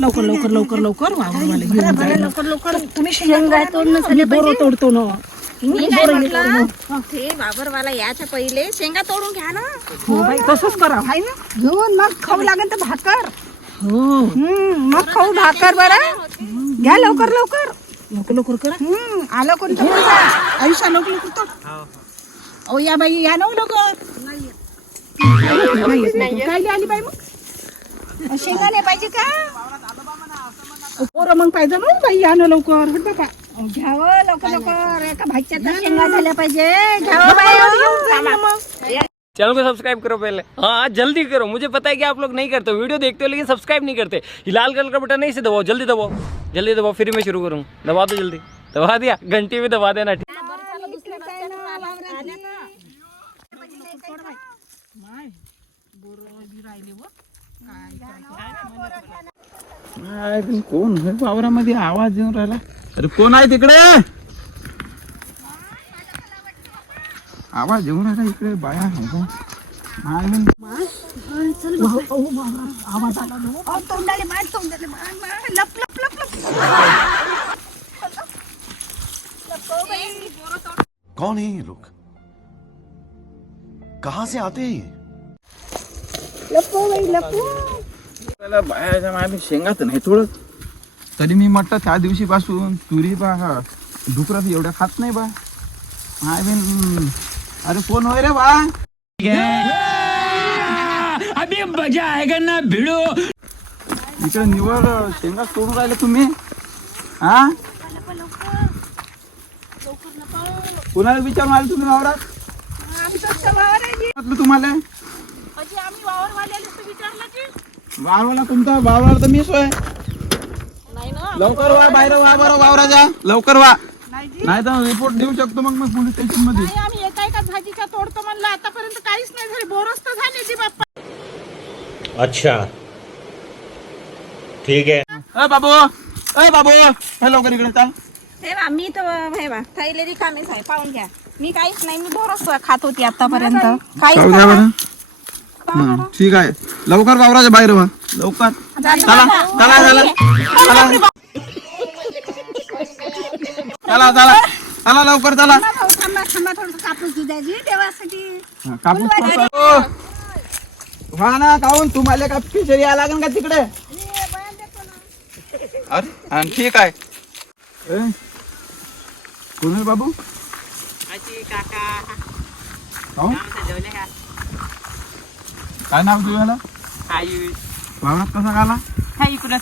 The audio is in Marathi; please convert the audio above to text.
लवकर लवकर लवकर लवकर वावरवाले घेऊन जाईल. लवकर लवकर तुम्ही शेंगा तोडणं झाले बोरं तोडतो ना. मी काय म्हटलं ते वावरवाला याच्या पहिले शेंगा तोडून घ्या ना. हो बाई तसंच करा हाय ना. घेऊन मग खाऊ लागेल तर भाकर. हो मग खाऊ भाकर बरं घ्या लवकर लवकर. लवकर लवकर करा. आलं कोणतं आयुष्या लवकर लवकर तोड. ओ या बाई या ना लवकर. काय आली बाई मग शेंगा नाही पाहिजे का पोरं मग पाहिजे ना बाई या ना लवकर. हट बाबा घ्यावं लवकर लवकर एका भाज्याच्या शेंगा झाल्या पाहिजे. घ्यावं बाई. चैनल को सब्सक्राइब करो पहले। हाँ जल्दी करो, मुझे पता है कि आप लोग नहीं करते हो, वीडियो देखते हो लेकिन सब्सक्राइब नहीं करते। ये लाल कलर का बटन नहीं से दबाओ, जल्दी दबाओ, जल्दी दबाओ, फिर मैं शुरू करूँ। दबा दो जल्दी, दबा दिया, घंटी भी दबा देना। ठीक कोण आहे वावरामध्ये आवाज येऊन राहिला? अरे कोण आहे तिकडे? आवाज येऊन राहिला इकडे. बाया आहे का? आवाज आला ना. तोंडाले मार तोंडाले मार लप लप लप लप. कौन है ये लोग? कहां से आते हैं ये? लपो बाई लपो. बायाच्या मागे शेंगाच नाही थोडं तरी मी म्हटलं त्या दिवशी पासून तुरी बा डुकरात एवढ्या खात नाही बा. माय बिन अरे कोण होय रे बा? अभी मजा आएगा ना भिड़ो। इकडे निवड शेंगा तोडून राहिले तुम्ही. हा कुणाला विचारून आले तुम्ही वावरात? म्हटलं तुम्हाला आम्ही वावरवाल्याला विचारलं की वावराला तुमचा वावराला तर मीच होय. लवकर वा बाहेर वा बरं वावराच्या लवकर वा. नाही तर रिपोर्ट देऊ शकतो मग पोलीस स्टेशन मध्ये. आम्ही एका एका भाजीच्या तोडतो म्हणलं आतापर्यंत काहीच नाही झाले. बोरच तर झाले जी बाप्पा. अच्छा ठीक है। अ बाबू हे लवकर इकडे चाल. हे बा मी तर हे बा थैले रिकामीच आहे पाहून घ्या. मी काहीच नाही, मी बोरच खात होती आतापर्यंत. काहीच जाऊ द्या नाही. बरं. ठीक आहे लवकर वावराच्या बाहेर वा लवकर. चला चला चला चला चला चला चला लवकर चला. थांबा थांबा थोडं कापूस दुधाची देवासाठी. कापूस हा ना काहून तुम्हाला का पिशरी या लागेल का तिकडे? अरे ठीक आहे. कोण आहे बाबू? काहून? काय नाव तुझ्याला? वावरात कसा आला? इकडे